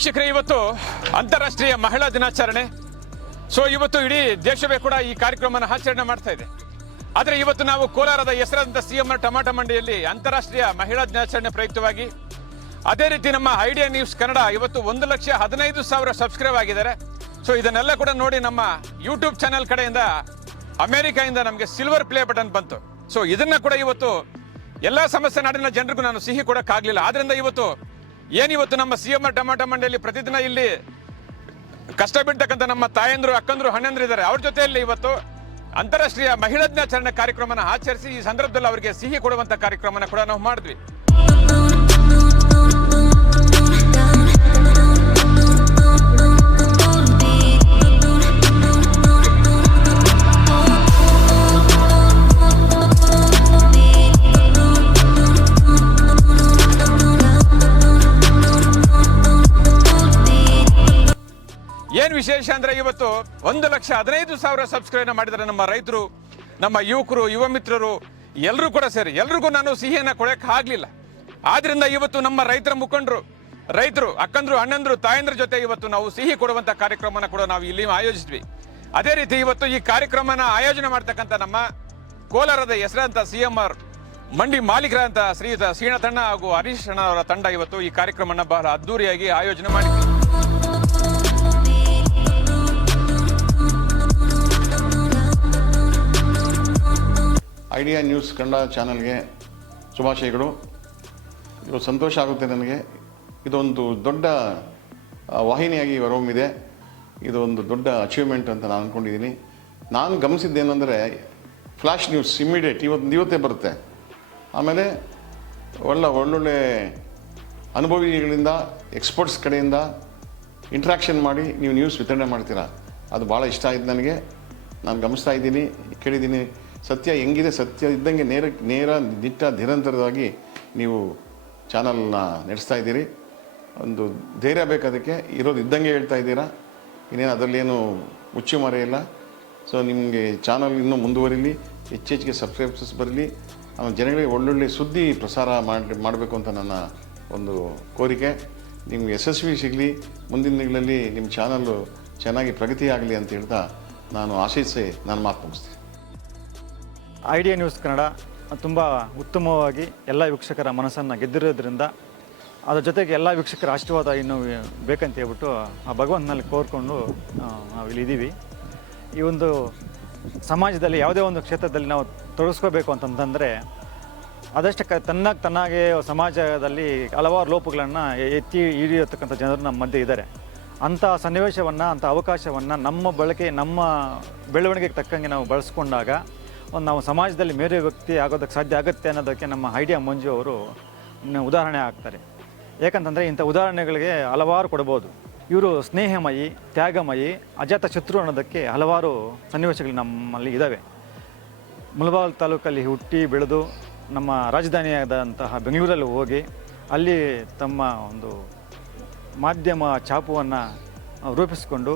ವೀಕ್ಷಕರೇ, ಇವತ್ತು ಅಂತಾರಾಷ್ಟ್ರೀಯ ಮಹಿಳಾ ದಿನಾಚರಣೆ. ಸೊ ಇವತ್ತು ಇಡೀ ದೇಶವೇ ಕೂಡ ಈ ಕಾರ್ಯಕ್ರಮನ ಆಚರಣೆ ಮಾಡ್ತಾ ಇದೆ. ಆದರೆ ಇವತ್ತು ನಾವು ಕೋಲಾರದ ಹೆಸರಾದಂಥ ಸಿಎಂಆರ್ ಟೊಮಾಟೊ ಮಂಡಿಯಲ್ಲಿ ಅಂತಾರಾಷ್ಟ್ರೀಯ ಮಹಿಳಾ ದಿನಾಚರಣೆ ಪ್ರಯುಕ್ತವಾಗಿ, ಅದೇ ರೀತಿ ನಮ್ಮ ಐಡಿಯಾ ನ್ಯೂಸ್ ಕನ್ನಡ ಇವತ್ತು 1,15,000 ಸಬ್ಸ್ಕ್ರೈಬ್ ಆಗಿದ್ದಾರೆ. ಸೊ ಇದನ್ನೆಲ್ಲ ಕೂಡ ನೋಡಿ ನಮ್ಮ ಯೂಟ್ಯೂಬ್ ಚಾನೆಲ್ ಕಡೆಯಿಂದ ಅಮೆರಿಕಾಯಿಂದ ನಮಗೆ ಸಿಲ್ವರ್ ಪ್ಲೇ ಬಟನ್ ಬಂತು. ಸೊ ಇದನ್ನ ಕೂಡ ಇವತ್ತು ಎಲ್ಲ ಸಮಸ್ಯೆ ನಾಡಿನ ಜನರಿಗೂ ನಾನು ಸಿಹಿ ಕೊಡೋಕ್ಕಾಗಲಿಲ್ಲ. ಆದ್ರಿಂದ ಇವತ್ತು ನಮ್ಮ ಸಿಎಂಆರ್ ಟೊಮಾಟೊ ಮಂಡಿಯಲ್ಲಿ ಪ್ರತಿದಿನ ಇಲ್ಲಿ ಕಷ್ಟ ಬಿಡ್ತಕ್ಕಂಥ ನಮ್ಮ ತಾಯಂದ್ರು, ಅಕ್ಕಂದ್ರು, ಅಣ್ಣಂದ್ರು ಇದ್ದಾರೆ. ಅವ್ರ ಜೊತೆಯಲ್ಲಿ ಇವತ್ತು ಅಂತಾರಾಷ್ಟ್ರೀಯ ಮಹಿಳಾ ದಿನಾಚರಣೆ ಕಾರ್ಯಕ್ರಮನ ಆಚರಿಸಿ ಈ ಸಂದರ್ಭದಲ್ಲಿ ಅವರಿಗೆ ಸಿಹಿ ಕೊಡುವಂತ ಕಾರ್ಯಕ್ರಮನ ಕೂಡ ನಾವು ಮಾಡಿದ್ವಿ. ಏನ್ ವಿಶೇಷ ಅಂದ್ರೆ ಇವತ್ತು 1,15,000 ಸಬ್ಸ್ಕ್ರೈಬ್ ಮಾಡಿದ್ದಾರೆ ನಮ್ಮ ರೈತರು, ನಮ್ಮ ಯುವಕರು, ಯುವ ಮಿತ್ರರು ಎಲ್ಲರೂ ಕೂಡ ಸೇರಿ. ಎಲ್ರಿಗೂ ನಾನು ಸಿಹಿಯನ್ನ ಕೊಡಕ್ಕೆ ಆಗ್ಲಿಲ್ಲ. ಆದ್ರಿಂದ ಇವತ್ತು ನಮ್ಮ ರೈತರ ಮುಖಂಡರು, ರೈತರು, ಅಕ್ಕಂದ್ರು, ಅಣ್ಣಂದ್ರು, ತಾಯಂದ್ರ ಜೊತೆ ಇವತ್ತು ನಾವು ಸಿಹಿ ಕೊಡುವಂತ ಕಾರ್ಯಕ್ರಮನ ಕೂಡ ನಾವು ಇಲ್ಲಿ ಆಯೋಜಿಸಿದ್ವಿ. ಅದೇ ರೀತಿ ಇವತ್ತು ಈ ಕಾರ್ಯಕ್ರಮನ ಆಯೋಜನೆ ಮಾಡ್ತಕ್ಕಂಥ ನಮ್ಮ ಕೋಲಾರದ ಹೆಸರಾಂತ ಸಿಎಂಆರ್ ಮಂಡಿ ಮಾಲೀಕರಂತ ಶ್ರೀಯುತ ಶ್ರೀನಾಥಣ್ಣ ಹಾಗೂ ಹರೀಶ್ ಅಣ್ಣ ಅವರ ತಂಡ ಇವತ್ತು ಈ ಕಾರ್ಯಕ್ರಮನ ಬಹಳ ಅದ್ದೂರಿಯಾಗಿ ಆಯೋಜನೆ ಮಾಡಿದ್ವಿ. ಐಡಿಯಾ ನ್ಯೂಸ್ ಕನ್ನಡ ಚಾನಲ್ಗೆ ಶುಭಾಶಯಗಳು. ಇವತ್ತು ಸಂತೋಷ ಆಗುತ್ತೆ ನನಗೆ. ಇದೊಂದು ದೊಡ್ಡ ವಾಹಿನಿಯಾಗಿ ಹೊರಹೊಮ್ಮಿದೆ. ಇದೊಂದು ದೊಡ್ಡ ಅಚೀವ್ಮೆಂಟ್ ಅಂತ ನಾನು ಅಂದ್ಕೊಂಡಿದ್ದೀನಿ. ನಾನು ಗಮನಿಸಿದ್ದೇನೆಂದರೆ ಫ್ಲ್ಯಾಶ್ ನ್ಯೂಸ್ ಇಮ್ಮಿಡಿಯೇಟ್ ಇವತ್ತೇ ಬರುತ್ತೆ. ಆಮೇಲೆ ಒಳ್ಳೊಳ್ಳೆ ಅನುಭವಿಗಳಿಂದ, ಎಕ್ಸ್ಪರ್ಟ್ಸ್ ಕಡೆಯಿಂದ ಇಂಟ್ರಾಕ್ಷನ್ ಮಾಡಿ ನೀವು ನ್ಯೂಸ್ ವಿತರಣೆ ಮಾಡ್ತೀರಾ. ಅದು ಭಾಳ ಇಷ್ಟ ಆಯಿತು ನನಗೆ. ನಾನು ಗಮನಿಸ್ತಾ ಇದ್ದೀನಿ, ಕೇಳಿದ್ದೀನಿ. ಸತ್ಯ ಹೆಂಗಿದೆ, ಸತ್ಯ ಇದ್ದಂಗೆ ನೇರ ದಿಟ್ಟ ನಿರಂತರವಾಗಿ ನೀವು ಚಾನಲ್ನ ನಡೆಸ್ತಾ ಇದ್ದೀರಿ. ಒಂದು ಧೈರ್ಯ ಬೇಕಾದಕ್ಕೆ, ಇರೋದು ಇದ್ದಂಗೆ ಹೇಳ್ತಾ ಇದ್ದೀರಾ. ಇನ್ನೇನು ಅದರಲ್ಲೇನು ಮುಚ್ಚು ಮರೆ ಇಲ್ಲ. ಸೊ ನಿಮಗೆ ಚಾನಲ್ ಇನ್ನೂ ಮುಂದುವರಿಲಿ, ಹೆಚ್ಚೆಚ್ಚಿಗೆ ಸಬ್ಸ್ಕ್ರೈಬರ್ಸ್ ಬರಲಿ, ಆಮೇಲೆ ಜನಗಳಿಗೆ ಒಳ್ಳೊಳ್ಳೆ ಸುದ್ದಿ ಪ್ರಸಾರ ಮಾಡಬೇಕು ಅಂತ ನನ್ನ ಒಂದು ಕೋರಿಕೆ. ನಿಮ್ಗೆ ಯಶಸ್ವಿ ಸಿಗಲಿ, ಮುಂದಿನ ದಿನಗಳಲ್ಲಿ ನಿಮ್ಮ ಚಾನಲ್ಲು ಚೆನ್ನಾಗಿ ಪ್ರಗತಿ ಆಗಲಿ ಅಂತ ಹೇಳ್ತಾ ನಾನು ಆಶಿಸಿ ನಾನು ಮಾತು ಮುಗಿಸ್ತೀನಿ. ಐಡಿಯಾ ನ್ಯೂಸ್ ಕನ್ನಡ ತುಂಬ ಉತ್ತಮವಾಗಿ ಎಲ್ಲ ವೀಕ್ಷಕರ ಮನಸ್ಸನ್ನು ಗೆದ್ದಿರೋದ್ರಿಂದ, ಅದರ ಜೊತೆಗೆ ಎಲ್ಲ ವೀಕ್ಷಕರ ಆಶೀರ್ವಾದ ಇನ್ನೂ ಬೇಕಂತ ಹೇಳ್ಬಿಟ್ಟು ಆ ಭಗವಂತನಲ್ಲಿ ಕೋರ್ಕೊಂಡು ನಾವು ಇಲ್ಲಿದ್ದೀವಿ. ಈ ಒಂದು ಸಮಾಜದಲ್ಲಿ ಯಾವುದೇ ಒಂದು ಕ್ಷೇತ್ರದಲ್ಲಿ ನಾವು ತೊಡಗಿಸ್ಕೋಬೇಕು ಅಂತಂತಂದರೆ ಅದಷ್ಟಕ್ಕೆ ತನ್ನಾಗೆ ಸಮಾಜದಲ್ಲಿ ಹಲವಾರು ಲೋಪಗಳನ್ನು ಎತ್ತಿ ಹಿಡಿಯತಕ್ಕಂಥ ಜನರು ನಮ್ಮ ಮಧ್ಯೆ ಇದ್ದಾರೆ. ಅಂಥ ಸನ್ನಿವೇಶವನ್ನು, ಅಂಥ ಅವಕಾಶವನ್ನು ನಮ್ಮ ಬೆಳವಣಿಗೆಗೆ ತಕ್ಕಂಗೆ ನಾವು ಬಳಸ್ಕೊಂಡಾಗ ನಾವು ಸಮಾಜದಲ್ಲಿ ಮೇರೆ ವ್ಯಕ್ತಿ ಆಗೋದಕ್ಕೆ ಸಾಧ್ಯ ಆಗುತ್ತೆ ಅನ್ನೋದಕ್ಕೆ ನಮ್ಮ ಐಡಿಯಾ ಮಂಜು ಅವರು ಉದಾಹರಣೆ ಆಗ್ತಾರೆ. ಯಾಕಂತಂದರೆ ಇಂಥ ಉದಾಹರಣೆಗಳಿಗೆ ಹಲವಾರು ಕೊಡ್ಬೋದು. ಇವರು ಸ್ನೇಹಮಯಿ, ತ್ಯಾಗಮಯಿ, ಅಜಾತ ಶತ್ರು ಅನ್ನೋದಕ್ಕೆ ಹಲವಾರು ಸನ್ನಿವೇಶಗಳು ನಮ್ಮಲ್ಲಿ ಇದ್ದಾವೆ. ಮುಳಬಾಗಿಲು ತಾಲೂಕಲ್ಲಿ ಹುಟ್ಟಿ ಬೆಳೆದು ನಮ್ಮ ರಾಜಧಾನಿಯಾದಂತಹ ಬೆಂಗಳೂರಲ್ಲಿ ಹೋಗಿ ಅಲ್ಲಿ ತಮ್ಮ ಒಂದು ಮಾಧ್ಯಮ ಛಾಪುವನ್ನು ರೂಪಿಸಿಕೊಂಡು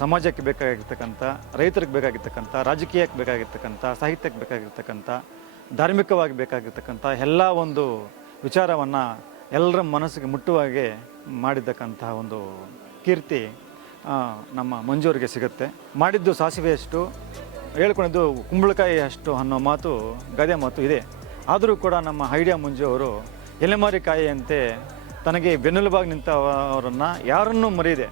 ಸಮಾಜಕ್ಕೆ ಬೇಕಾಗಿರ್ತಕ್ಕಂಥ, ರೈತರಿಗೆ ಬೇಕಾಗಿರ್ತಕ್ಕಂಥ, ರಾಜಕೀಯಕ್ಕೆ ಬೇಕಾಗಿರ್ತಕ್ಕಂಥ, ಸಾಹಿತ್ಯಕ್ಕೆ ಬೇಕಾಗಿರ್ತಕ್ಕಂಥ, ಧಾರ್ಮಿಕವಾಗಿ ಬೇಕಾಗಿರ್ತಕ್ಕಂಥ ಎಲ್ಲ ಒಂದು ವಿಚಾರವನ್ನು ಎಲ್ಲರ ಮನಸ್ಸಿಗೆ ಮುಟ್ಟುವಾಗೆ ಮಾಡಿರ್ತಕ್ಕಂಥ ಒಂದು ಕೀರ್ತಿ ನಮ್ಮ ಮಂಜೂರಿಗೆ ಸಿಗುತ್ತೆ. ಮಾಡಿದ್ದು ಸಾಸಿವೆಯಷ್ಟು, ಹೇಳ್ಕೊಂಡಿದ್ದು ಕುಂಬಳಕಾಯಿ ಅಷ್ಟು ಅನ್ನೋ ಮಾತು, ಗಾದೆ ಮಾತು ಇದೆ. ಆದರೂ ಕೂಡ ನಮ್ಮ ಐಡಿಯಾ ಮಂಜು ಅವರು ಎಲೆಮಾರಿಕಾಯಿಯಂತೆ ತನಗೆ ಬೆನ್ನೆಲುಬಾಗಿ ನಿಂತವರನ್ನು ಯಾರನ್ನೂ ಮರೆಯದೆ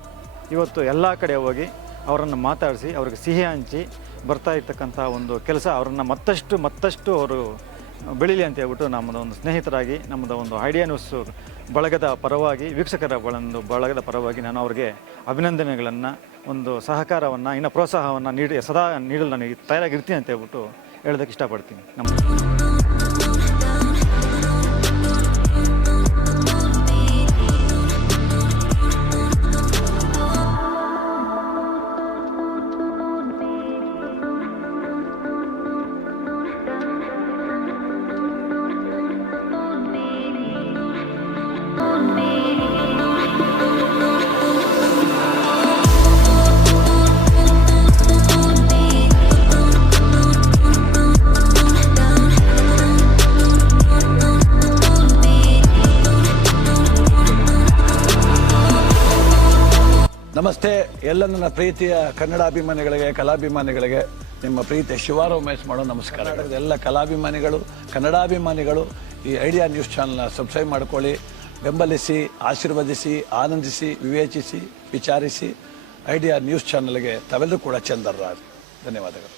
ಇವತ್ತು ಎಲ್ಲ ಕಡೆ ಹೋಗಿ ಅವರನ್ನು ಮಾತಾಡಿಸಿ ಅವರಿಗೆ ಸಿಹಿ ಹಂಚಿ ಬರ್ತಾ ಇರ್ತಕ್ಕಂಥ ಒಂದು ಕೆಲಸ ಅವರನ್ನು ಮತ್ತಷ್ಟು ಅವರು ಬೆಳೀಲಿ ಅಂತ ಹೇಳ್ಬಿಟ್ಟು ನಮ್ಮದು ಒಂದು ಸ್ನೇಹಿತರಾಗಿ, ನಮ್ಮದು ಒಂದು ಐಡಿಯಾ ನ್ಯೂಸ್ ಬಳಗದ ಪರವಾಗಿ, ವೀಕ್ಷಕರ ಒಂದು ಬಳಗದ ಪರವಾಗಿ ನಾನು ಅವರಿಗೆ ಅಭಿನಂದನೆಗಳನ್ನು, ಒಂದು ಸಹಕಾರವನ್ನು, ಇನ್ನು ಪ್ರೋತ್ಸಾಹವನ್ನು ಸದಾ ನೀಡಲು ನಾನು ತಯಾರಾಗಿರ್ತೀನಿ ಅಂತ ಹೇಳ್ಬಿಟ್ಟು ಹೇಳೋದಕ್ಕೆ ಇಷ್ಟಪಡ್ತೀನಿ. ನಮಸ್ತೆ ಎಲ್ಲ ನನ್ನ ಪ್ರೀತಿಯ ಕನ್ನಡಾಭಿಮಾನಿಗಳಿಗೆ, ಕಲಾಭಿಮಾನಿಗಳಿಗೆ ನಿಮ್ಮ ಪ್ರೀತಿಯ ಶಿವಾರ ಉಮೇಶ್ ಮಾಡೋ ನಮಸ್ಕಾರಗಳು. ಎಲ್ಲ ಕಲಾಭಿಮಾನಿಗಳು, ಕನ್ನಡಾಭಿಮಾನಿಗಳು ಈ ಐಡಿಯಾ ನ್ಯೂಸ್ ಚಾನಲ್ನ ಸಬ್ಸ್ಕ್ರೈಬ್ ಮಾಡ್ಕೊಳ್ಳಿ, ಬೆಂಬಲಿಸಿ, ಆಶೀರ್ವದಿಸಿ, ಆನಂದಿಸಿ, ವಿವೇಚಿಸಿ, ವಿಚಾರಿಸಿ. ಐಡಿಯಾ ನ್ಯೂಸ್ ಚಾನಲ್ಗೆ ತಾವೆಲ್ಲರೂ ಕೂಡ ಚಂದರ್ರಾಜ್. ಧನ್ಯವಾದಗಳು.